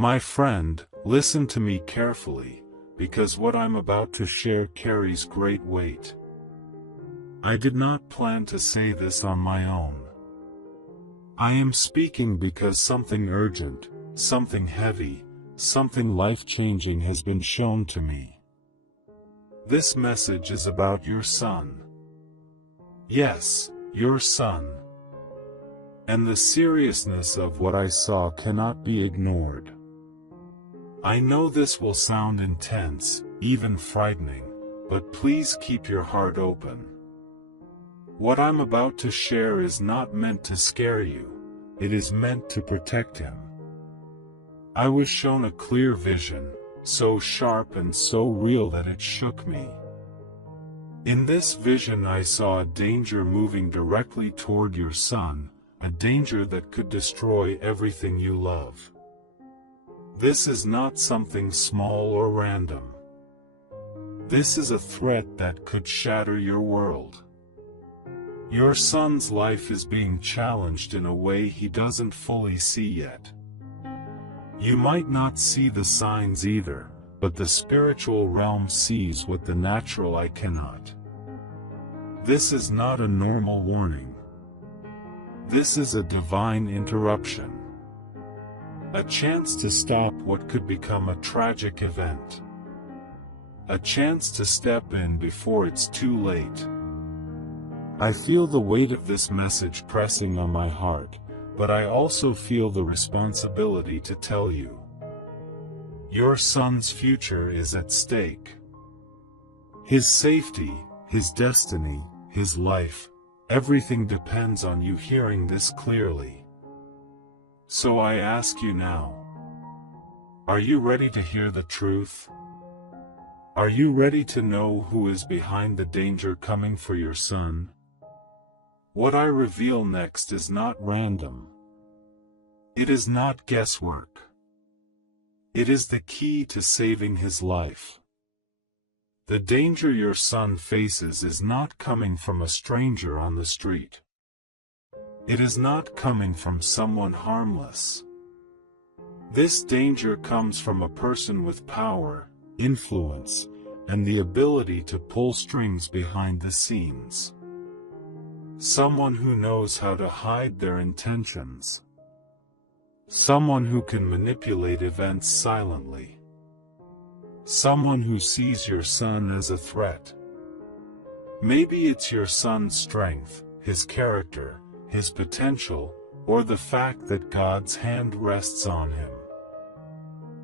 My friend, listen to me carefully, because what I'm about to share carries great weight. I did not plan to say this on my own. I am speaking because something urgent, something heavy, something life-changing has been shown to me. This message is about your son. Yes, your son. And the seriousness of what I saw cannot be ignored. I know this will sound intense, even frightening, but please keep your heart open. What I'm about to share is not meant to scare you, it is meant to protect him. I was shown a clear vision, so sharp and so real that it shook me. In this vision I saw a danger moving directly toward your son, a danger that could destroy everything you love. This is not something small or random. This is a threat that could shatter your world. Your son's life is being challenged in a way he doesn't fully see yet. You might not see the signs either, but the spiritual realm sees what the natural eye cannot. This is not a normal warning. This is a divine interruption. A chance to stop what could become a tragic event. A chance to step in before it's too late. I feel the weight of this message pressing on my heart, but I also feel the responsibility to tell you. Your son's future is at stake. His safety, his destiny, his life, everything depends on you hearing this clearly. So I ask you now, are you ready to hear the truth? Are you ready to know who is behind the danger coming for your son? What I reveal next is not random. It is not guesswork. It is the key to saving his life. The danger your son faces is not coming from a stranger on the street. It is not coming from someone harmless. This danger comes from a person with power, influence, and the ability to pull strings behind the scenes. Someone who knows how to hide their intentions. Someone who can manipulate events silently. Someone who sees your son as a threat. Maybe it's your son's strength, his character, his potential, or the fact that God's hand rests on him.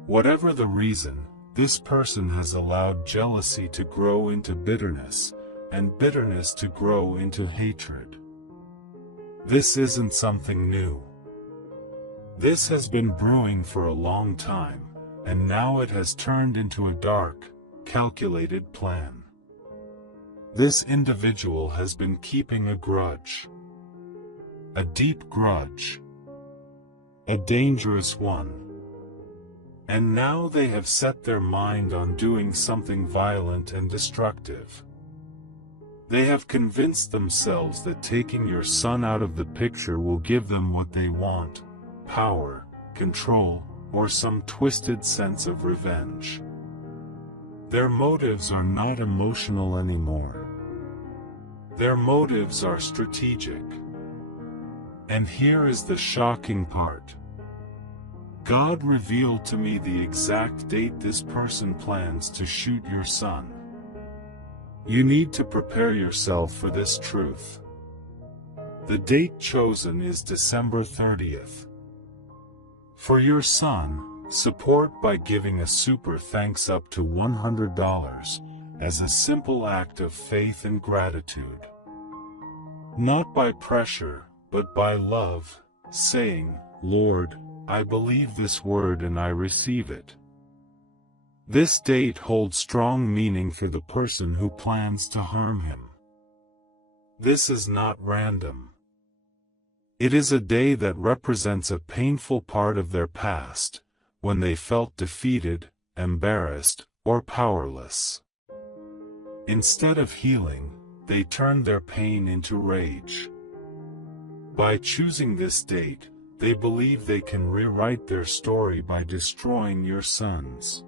Whatever the reason, this person has allowed jealousy to grow into bitterness, and bitterness to grow into hatred. This isn't something new. This has been brewing for a long time, and now it has turned into a dark, calculated plan. This individual has been keeping a grudge. A deep grudge. A dangerous one. And now they have set their mind on doing something violent and destructive. They have convinced themselves that taking your son out of the picture will give them what they want: power, control, or some twisted sense of revenge. Their motives are not emotional anymore. Their motives are strategic. And here is the shocking part. God revealed to me the exact date this person plans to shoot your son. You need to prepare yourself for this truth. The date chosen is December 30th. For your son, support by giving a super thanks up to $100 as a simple act of faith and gratitude. Not by pressure, but by love, saying, "Lord, I believe this word and I receive it." This date holds strong meaning for the person who plans to harm him. This is not random. It is a day that represents a painful part of their past, when they felt defeated, embarrassed, or powerless. Instead of healing, they turned their pain into rage. By choosing this date, They believe they can rewrite their story by destroying your sons.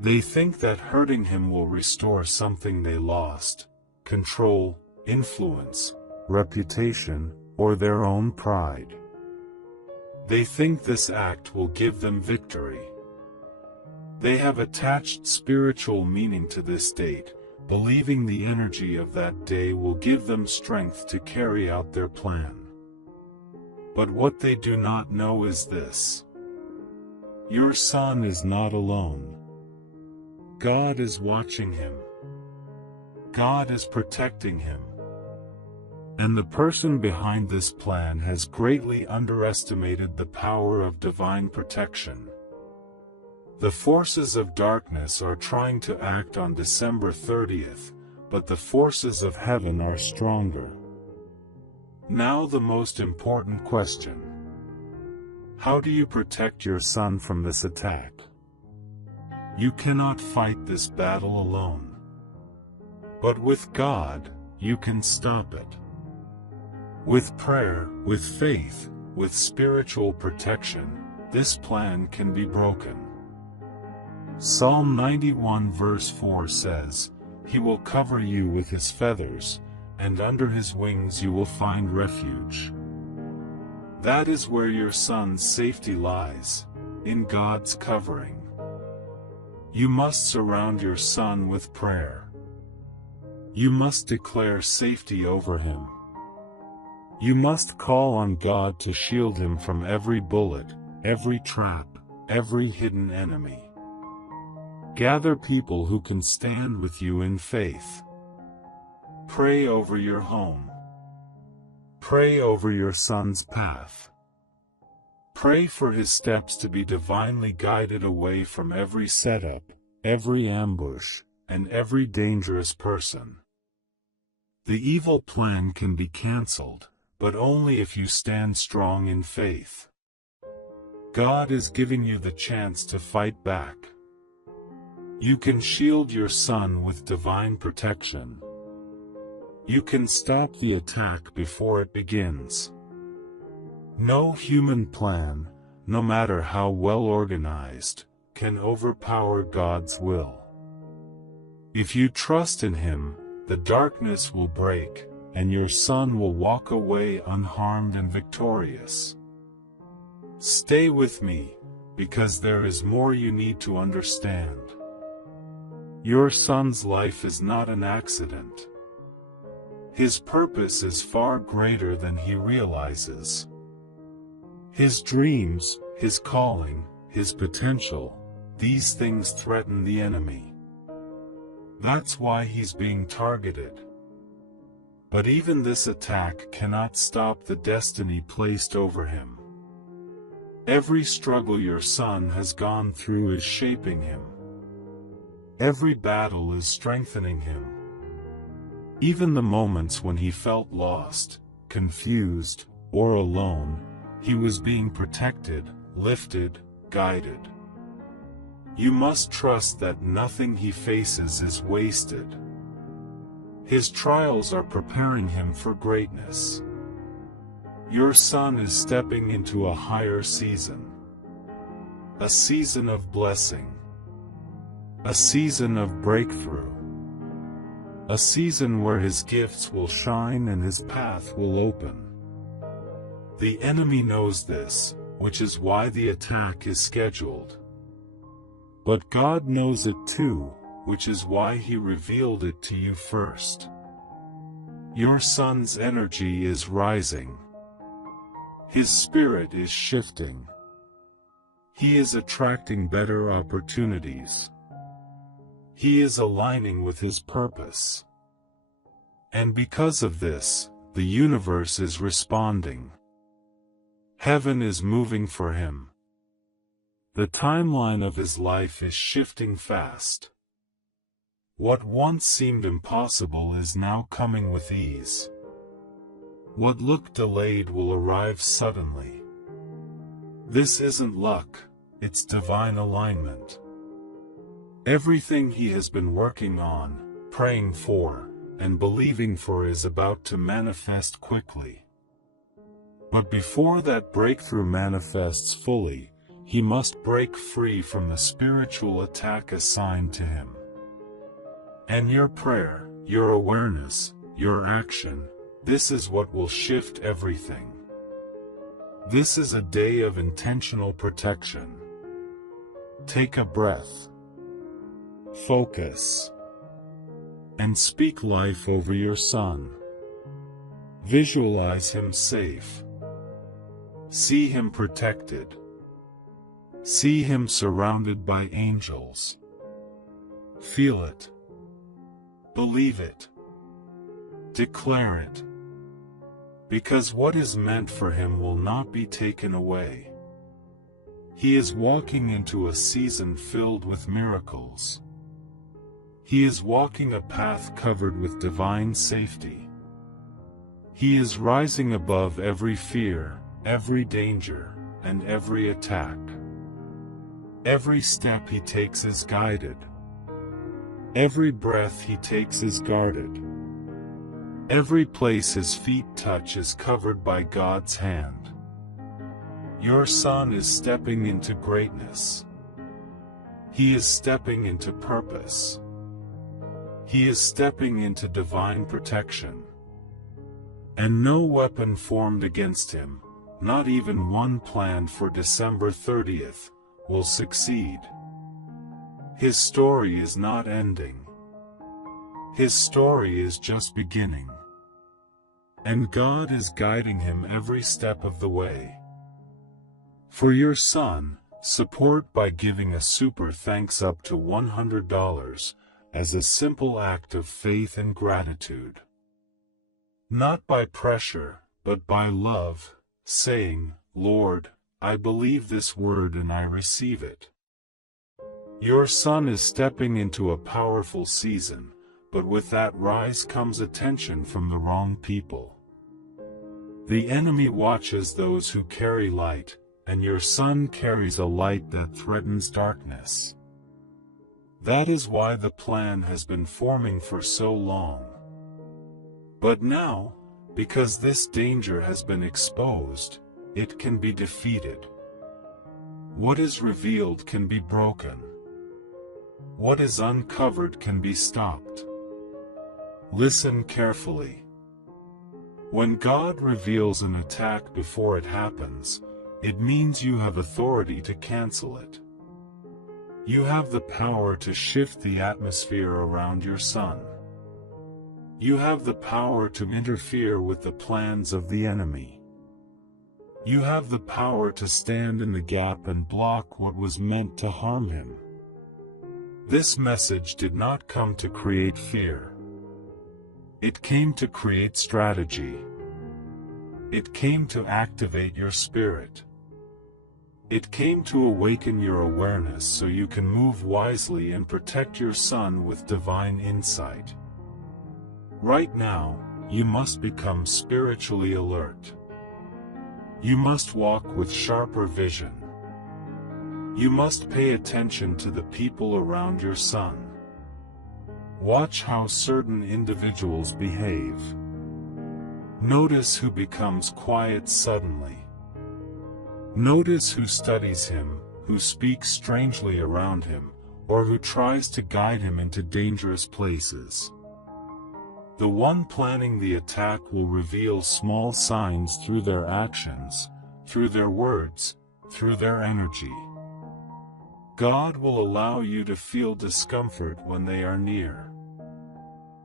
They think that hurting him will restore something they lost: control, influence, reputation, or their own pride. They think this act will give them victory. They have attached spiritual meaning to this date, believing the energy of that day will give them strength to carry out their plan. But what they do not know is this: your son is not alone. God is watching him. God is protecting him. And the person behind this plan has greatly underestimated the power of divine protection. The forces of darkness are trying to act on December 30th, but the forces of heaven are stronger. Now the most important question: how do you protect your son from this attack? You cannot fight this battle alone. But with God, you can stop it. With prayer, with faith, with spiritual protection, this plan can be broken. Psalm 91 verse 4 says, "He will cover you with his feathers, and under his wings you will find refuge." That is where your son's safety lies, in God's covering. You must surround your son with prayer. You must declare safety over him. You must call on God to shield him from every bullet, every trap, every hidden enemy. Gather people who can stand with you in faith. Pray over your home. Pray over your son's path. Pray for his steps to be divinely guided away from every setup, every ambush, and every dangerous person. The evil plan can be cancelled, but only if you stand strong in faith. God is giving you the chance to fight back. You can shield your son with divine protection. You can stop the attack before it begins. No human plan, no matter how well organized, can overpower God's will. If you trust in Him, the darkness will break, and your son will walk away unharmed and victorious. Stay with me, because there is more you need to understand. Your son's life is not an accident. His purpose is far greater than he realizes. His dreams, his calling, his potential, these things threaten the enemy. That's why he's being targeted. But even this attack cannot stop the destiny placed over him. Every struggle your son has gone through is shaping him. Every battle is strengthening him. Even the moments when he felt lost, confused, or alone, he was being protected, lifted, guided. You must trust that nothing he faces is wasted. His trials are preparing him for greatness. Your son is stepping into a higher season. A season of blessing. A season of breakthrough. A season where his gifts will shine and his path will open. The enemy knows this, which is why the attack is scheduled. But God knows it too, which is why He revealed it to you first. Your son's energy is rising. His spirit is shifting. He is attracting better opportunities. He is aligning with his purpose. And because of this, the universe is responding. Heaven is moving for him. The timeline of his life is shifting fast. What once seemed impossible is now coming with ease. What looked delayed will arrive suddenly. This isn't luck, it's divine alignment. Everything he has been working on, praying for, and believing for is about to manifest quickly. But before that breakthrough manifests fully, he must break free from the spiritual attack assigned to him. And your prayer, your awareness, your action, this is what will shift everything. This is a day of intentional protection. Take a breath. Focus. And speak life over your son. Visualize him safe. See him protected. See him surrounded by angels. Feel it. Believe it. Declare it. Because what is meant for him will not be taken away. He is walking into a season filled with miracles. He is walking a path covered with divine safety. He is rising above every fear, every danger, and every attack. Every step he takes is guided. Every breath he takes is guarded. Every place his feet touch is covered by God's hand. Your son is stepping into greatness. He is stepping into purpose. He is stepping into divine protection. And no weapon formed against him, not even one planned for December 30th, will succeed. His story is not ending. His story is just beginning. And God is guiding him every step of the way. For your son, support by giving a super thanks up to $100 as a simple act of faith and gratitude. Not by pressure, but by love, saying, Lord, I believe this word and I receive it. Your son is stepping into a powerful season, but with that rise comes attention from the wrong people. The enemy watches those who carry light, and your son carries a light that threatens darkness. That is why the plan has been forming for so long. But now, because this danger has been exposed, it can be defeated. What is revealed can be broken. What is uncovered can be stopped. Listen carefully. When God reveals an attack before it happens, it means you have authority to cancel it. You have the power to shift the atmosphere around your son. You have the power to interfere with the plans of the enemy. You have the power to stand in the gap and block what was meant to harm him. This message did not come to create fear. It came to create strategy. It came to activate your spirit. It came to awaken your awareness so you can move wisely and protect your son with divine insight. Right now, you must become spiritually alert. You must walk with sharper vision. You must pay attention to the people around your son. Watch how certain individuals behave. Notice who becomes quiet suddenly. Notice who studies him, who speaks strangely around him, or who tries to guide him into dangerous places. The one planning the attack will reveal small signs through their actions, through their words, through their energy. God will allow you to feel discomfort when they are near.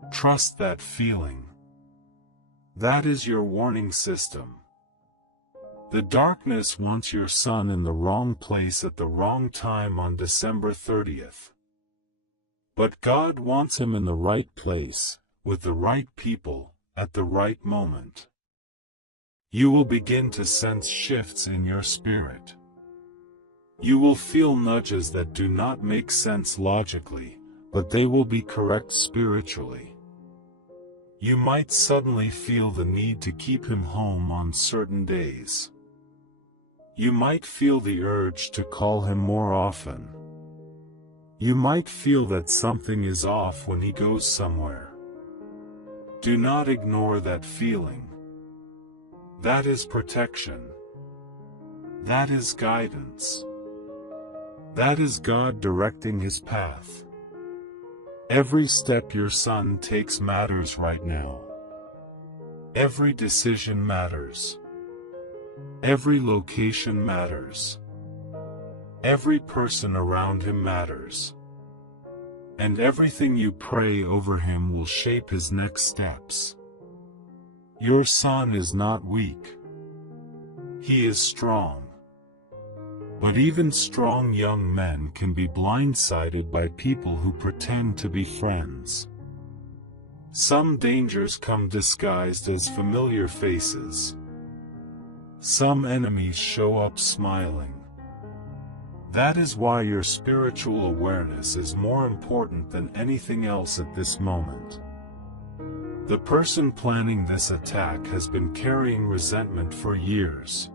Trust that feeling. That is your warning system. The darkness wants your son in the wrong place at the wrong time on December 30th. But God wants him in the right place, with the right people, at the right moment. You will begin to sense shifts in your spirit. You will feel nudges that do not make sense logically, but they will be correct spiritually. You might suddenly feel the need to keep him home on certain days. You might feel the urge to call him more often. You might feel that something is off when he goes somewhere. Do not ignore that feeling. That is protection. That is guidance. That is God directing his path. Every step your son takes matters right now. Every decision matters. Every location matters. Every person around him matters. And everything you pray over him will shape his next steps. Your son is not weak. He is strong. But even strong young men can be blindsided by people who pretend to be friends. Some dangers come disguised as familiar faces. Some enemies show up smiling. That is why your spiritual awareness is more important than anything else at this moment. The person planning this attack has been carrying resentment for years.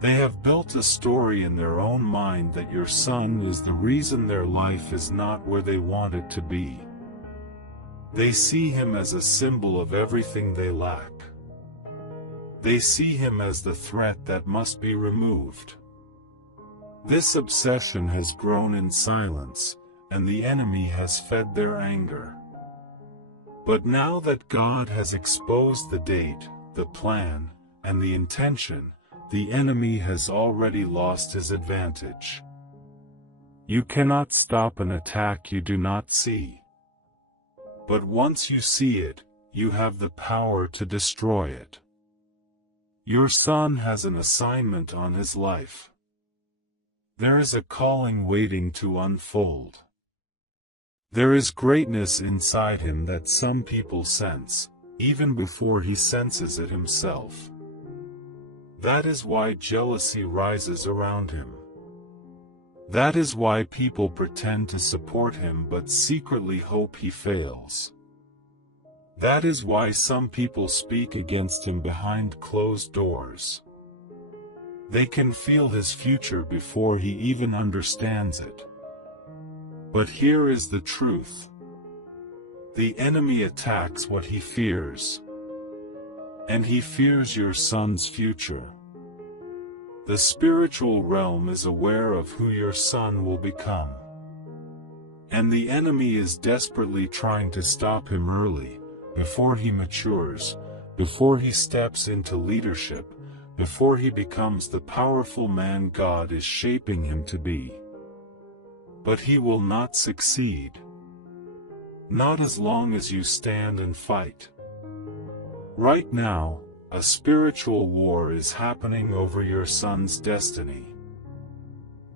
They have built a story in their own mind that your son is the reason their life is not where they want it to be. They see him as a symbol of everything they lack. They see him as the threat that must be removed. This obsession has grown in silence, and the enemy has fed their anger. But now that God has exposed the date, the plan, and the intention, the enemy has already lost his advantage. You cannot stop an attack you do not see. But once you see it, you have the power to destroy it. Your son has an assignment on his life. There is a calling waiting to unfold. There is greatness inside him that some people sense, even before he senses it himself. That is why jealousy rises around him. That is why people pretend to support him but secretly hope he fails. That is why some people speak against him behind closed doors. They can feel his future before he even understands it. But here is the truth. The enemy attacks what he fears. And he fears your son's future. The spiritual realm is aware of who your son will become. And the enemy is desperately trying to stop him early, before he matures, before he steps into leadership, before he becomes the powerful man God is shaping him to be. But he will not succeed. Not as long as you stand and fight. Right now, a spiritual war is happening over your son's destiny.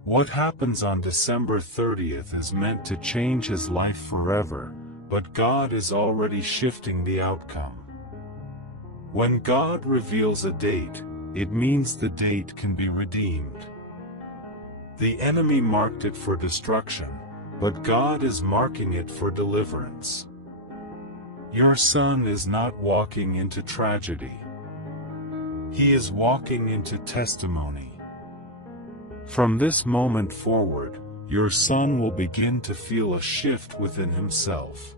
What happens on December 30th is meant to change his life forever, but God is already shifting the outcome. When God reveals a date, it means the date can be redeemed. The enemy marked it for destruction, but God is marking it for deliverance. Your son is not walking into tragedy. He is walking into testimony. From this moment forward, your son will begin to feel a shift within himself.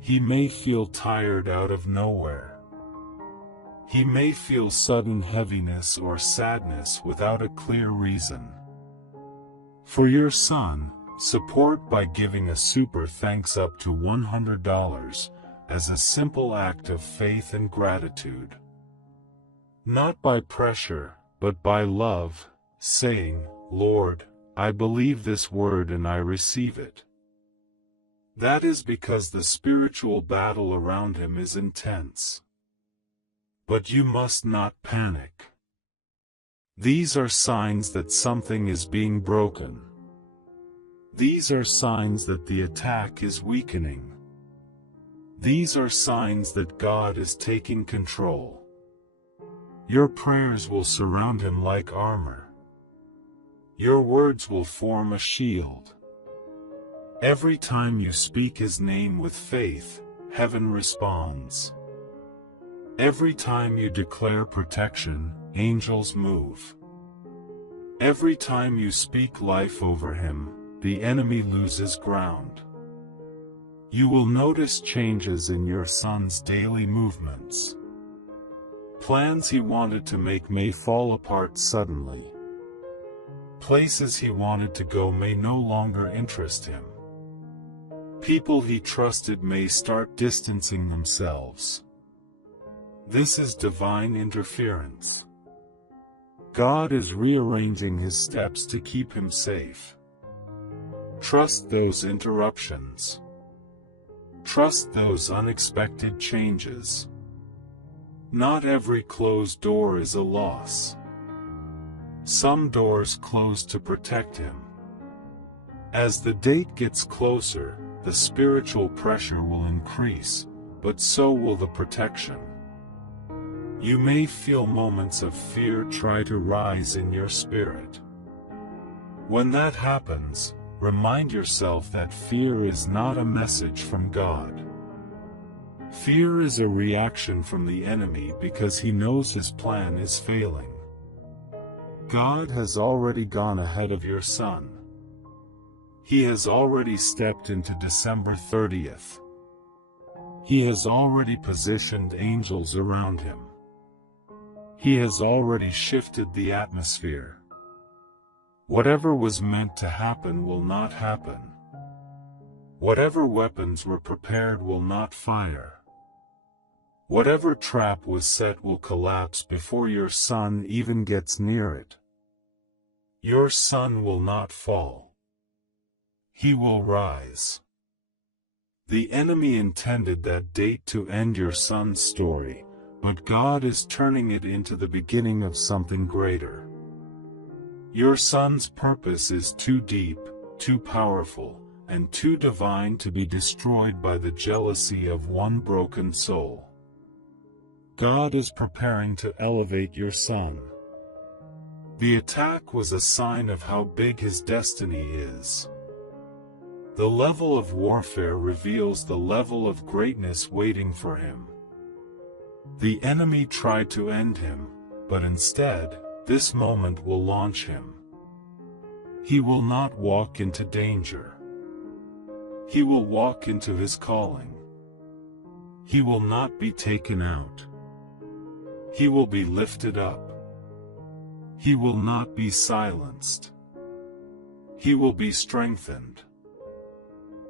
He may feel tired out of nowhere. He may feel sudden heaviness or sadness without a clear reason. For your son, support by giving a super thanks up to $100 as a simple act of faith and gratitude. Not by pressure, but by love, saying, Lord, I believe this word and I receive it. That is because the spiritual battle around him is intense. But you must not panic. These are signs that something is being broken. These are signs that the attack is weakening. These are signs that God is taking control. Your prayers will surround him like armor. Your words will form a shield. Every time you speak his name with faith, heaven responds. Every time you declare protection, angels move. Every time you speak life over him, the enemy loses ground. You will notice changes in your son's daily movements. Plans he wanted to make may fall apart suddenly. Places he wanted to go may no longer interest him. People he trusted may start distancing themselves. This is divine interference. God is rearranging his steps to keep him safe. Trust those interruptions. Trust those unexpected changes. Not every closed door is a loss. Some doors close to protect him. As the date gets closer, the spiritual pressure will increase, but so will the protection. You may feel moments of fear try to rise in your spirit. When that happens, remind yourself that fear is not a message from God. Fear is a reaction from the enemy because he knows his plan is failing. God has already gone ahead of your son. He has already stepped into December 30th. He has already positioned angels around him. He has already shifted the atmosphere. Whatever was meant to happen will not happen. Whatever weapons were prepared will not fire. Whatever trap was set will collapse before your son even gets near it. Your son will not fall. He will rise. The enemy intended that date to end your son's story, but God is turning it into the beginning of something greater. Your son's purpose is too deep, too powerful, and too divine to be destroyed by the jealousy of one broken soul. God is preparing to elevate your son. The attack was a sign of how big his destiny is. The level of warfare reveals the level of greatness waiting for him. The enemy tried to end him, but instead, this moment will launch him. He will not walk into danger. He will walk into his calling. He will not be taken out. He will be lifted up. He will not be silenced. He will be strengthened.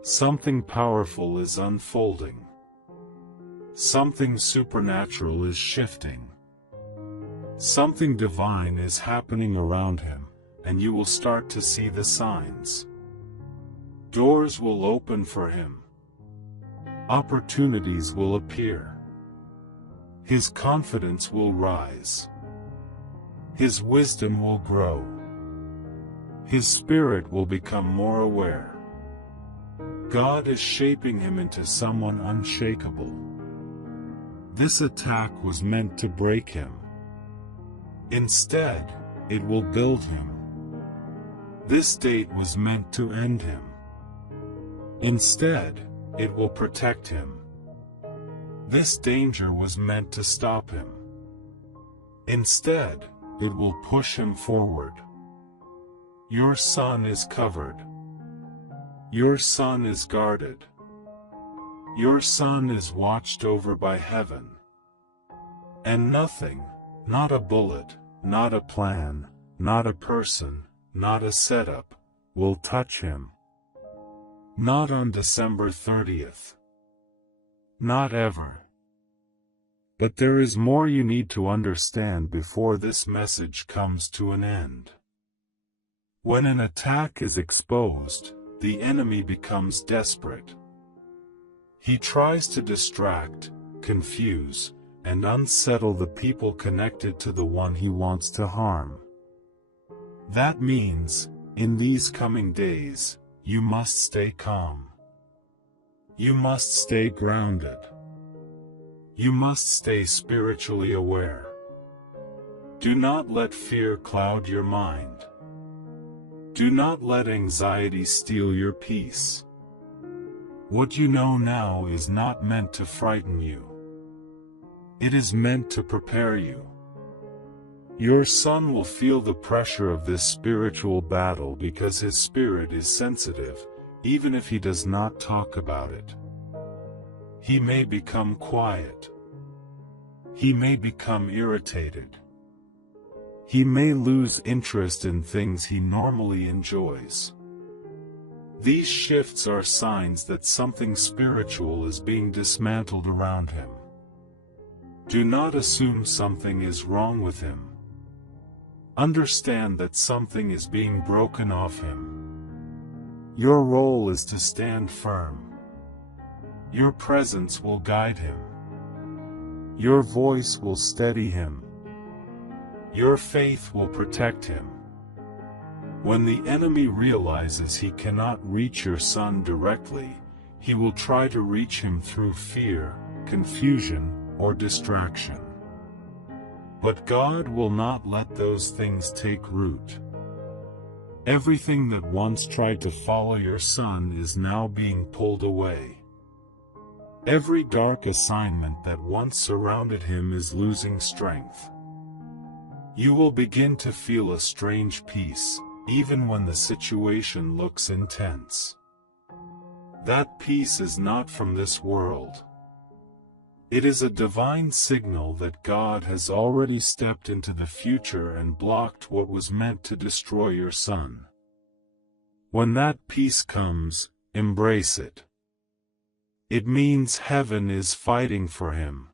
Something powerful is unfolding. Something supernatural is shifting. Something divine is happening around him, and you will start to see the signs. Doors will open for him. Opportunities will appear. His confidence will rise. His wisdom will grow. His spirit will become more aware. God is shaping him into someone unshakable. This attack was meant to break him. Instead, it will build him. This date was meant to end him. Instead, it will protect him. This danger was meant to stop him. Instead, it will push him forward. Your son is covered. Your son is guarded. Your son is watched over by heaven. And nothing, not a bullet, not a plan, not a person, not a setup, will touch him. Not on December 30th. Not ever. But there is more you need to understand before this message comes to an end. When an attack is exposed, the enemy becomes desperate. He tries to distract, confuse, and unsettle the people connected to the one he wants to harm. That means, in these coming days, you must stay calm. You must stay grounded. You must stay spiritually aware. Do not let fear cloud your mind. Do not let anxiety steal your peace. What you know now is not meant to frighten you. It is meant to prepare you. Your son will feel the pressure of this spiritual battle because his spirit is sensitive, even if he does not talk about it. He may become quiet. He may become irritated. He may lose interest in things he normally enjoys. These shifts are signs that something spiritual is being dismantled around him. Do not assume something is wrong with him. Understand that something is being broken off him. Your role is to stand firm. Your presence will guide him. Your voice will steady him. Your faith will protect him. When the enemy realizes he cannot reach your son directly, he will try to reach him through fear, confusion, or distraction. But God will not let those things take root. Everything that once tried to follow your son is now being pulled away. Every dark assignment that once surrounded him is losing strength. You will begin to feel a strange peace, even when the situation looks intense. That peace is not from this world. It is a divine signal that God has already stepped into the future and blocked what was meant to destroy your son. When that peace comes, embrace it. It means heaven is fighting for him.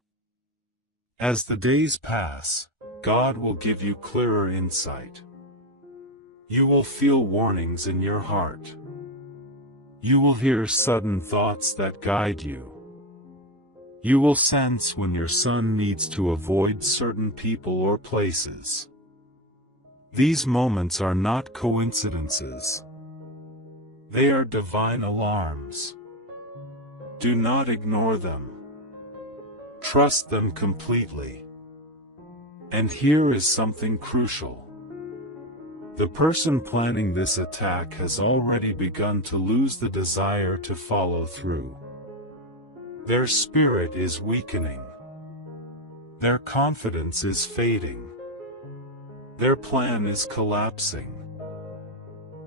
As the days pass, God will give you clearer insight. You will feel warnings in your heart. You will hear sudden thoughts that guide you. You will sense when your son needs to avoid certain people or places. These moments are not coincidences. They are divine alarms. Do not ignore them. Trust them completely. And here is something crucial. The person planning this attack has already begun to lose the desire to follow through. Their spirit is weakening. Their confidence is fading. Their plan is collapsing.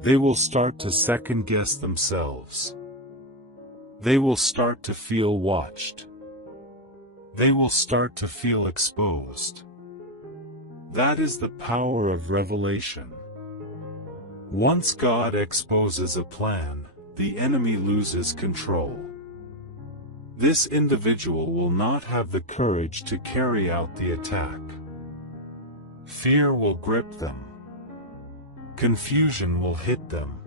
They will start to second-guess themselves. They will start to feel watched. They will start to feel exposed. That is the power of revelation. Once God exposes a plan, the enemy loses control. This individual will not have the courage to carry out the attack. Fear will grip them. Confusion will hit them.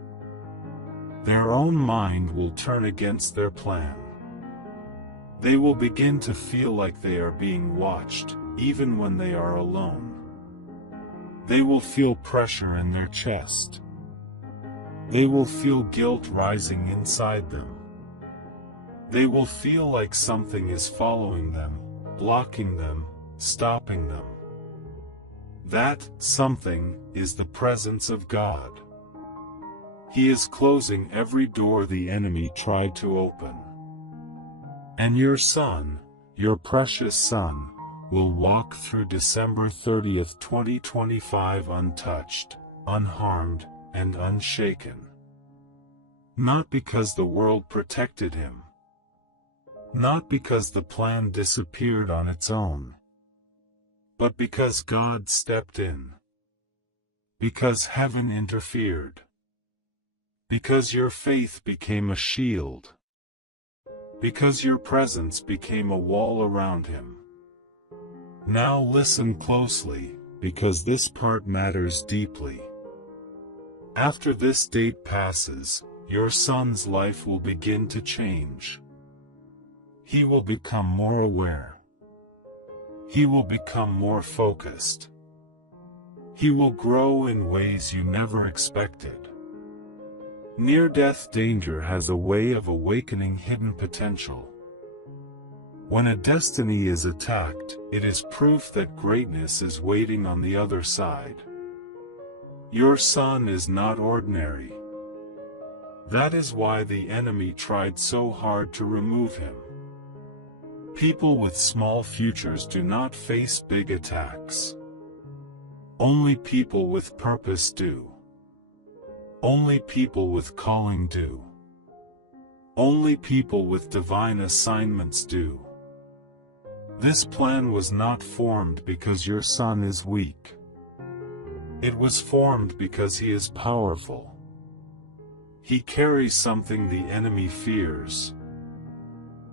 Their own mind will turn against their plan. They will begin to feel like they are being watched, even when they are alone. They will feel pressure in their chest. They will feel guilt rising inside them. They will feel like something is following them, blocking them, stopping them. That something is the presence of God. He is closing every door the enemy tried to open. And your son, your precious son, will walk through December 30th, 2025 untouched, unharmed, and unshaken. Not because the world protected him. Not because the plan disappeared on its own. But because God stepped in. Because heaven interfered. Because your faith became a shield. Because your presence became a wall around him. Now listen closely, because this part matters deeply. After this date passes, your son's life will begin to change. He will become more aware. He will become more focused. He will grow in ways you never expected. Near-death danger has a way of awakening hidden potential. When a destiny is attacked, it is proof that greatness is waiting on the other side. Your son is not ordinary. That is why the enemy tried so hard to remove him. People with small futures do not face big attacks. Only people with purpose do. Only people with calling do. Only people with divine assignments do. This plan was not formed because your son is weak. It was formed because he is powerful. He carries something the enemy fears.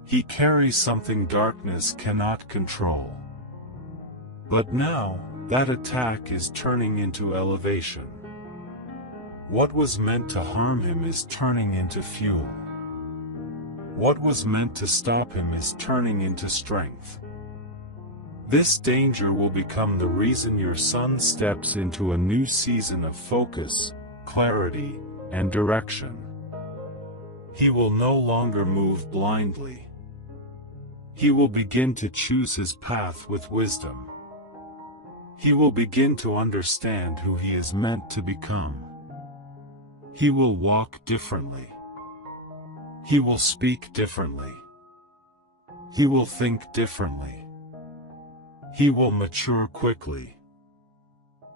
He carries something darkness cannot control. But now, that attack is turning into elevation. What was meant to harm him is turning into fuel. What was meant to stop him is turning into strength. This danger will become the reason your son steps into a new season of focus, clarity, and direction. He will no longer move blindly. He will begin to choose his path with wisdom. He will begin to understand who he is meant to become. He will walk differently. He will speak differently. He will think differently. He will mature quickly.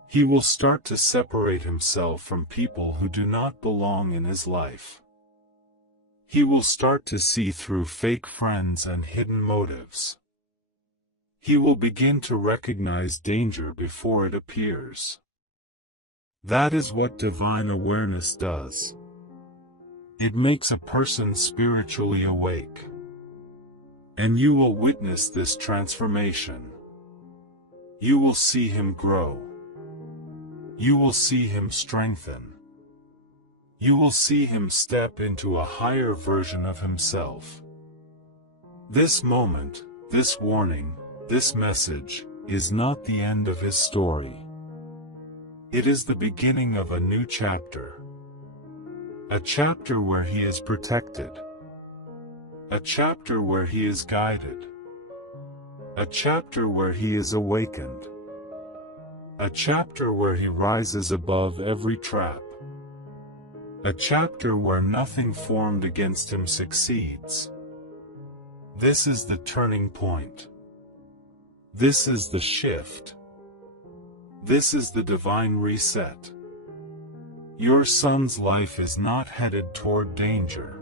He will start to separate himself from people who do not belong in his life. He will start to see through fake friends and hidden motives. He will begin to recognize danger before it appears. That is what divine awareness does. It makes a person spiritually awake. And you will witness this transformation. You will see him grow. You will see him strengthen. You will see him step into a higher version of himself. This moment, this warning, this message, is not the end of his story. It is the beginning of a new chapter. A chapter where he is protected. A chapter where he is guided. A chapter where he is awakened. A chapter where he rises above every trap. A chapter where nothing formed against him succeeds. This is the turning point. This is the shift. This is the divine reset. Your son's life is not headed toward danger.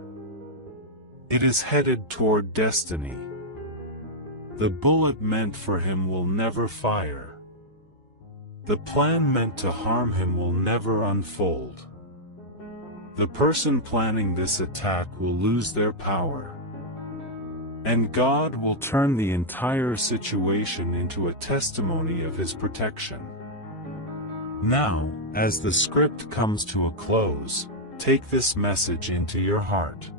It is headed toward destiny. The bullet meant for him will never fire. The plan meant to harm him will never unfold. The person planning this attack will lose their power. And God will turn the entire situation into a testimony of His protection. Now, as the script comes to a close, take this message into your heart.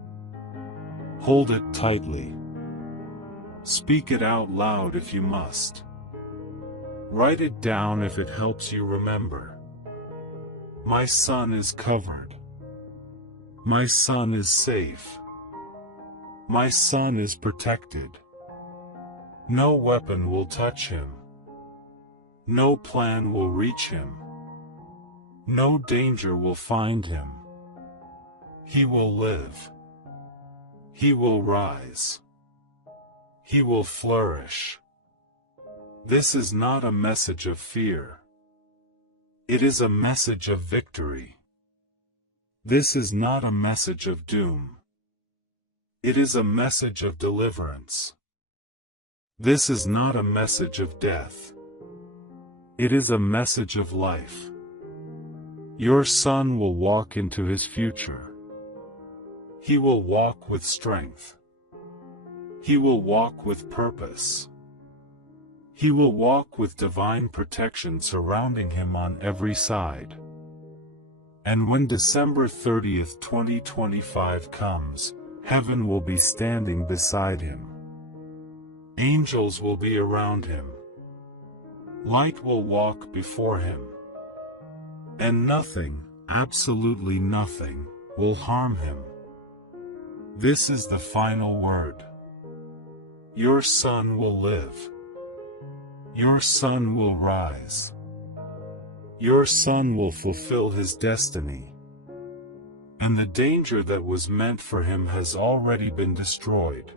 Hold it tightly. Speak it out loud if you must. Write it down if it helps you remember. My son is covered. My son is safe. My son is protected. No weapon will touch him. No plan will reach him. No danger will find him. He will live. He will rise. He will flourish. This is not a message of fear. It is a message of victory. This is not a message of doom. It is a message of deliverance. This is not a message of death. It is a message of life. Your son will walk into his future. He will walk with strength. He will walk with purpose. He will walk with divine protection surrounding him on every side. And when December 30th, 2025 comes, heaven will be standing beside him. Angels will be around him. Light will walk before him. And nothing, absolutely nothing, will harm him. This is the final word. Your son will live. Your son will rise. Your son will fulfill his destiny. And the danger that was meant for him has already been destroyed.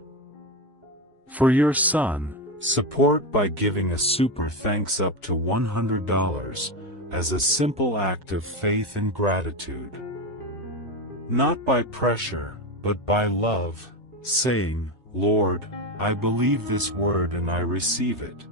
For your son, support by giving a super thanks up to $100 as a simple act of faith and gratitude. Not by pressure, but by love, saying, Lord, I believe this word and I receive it.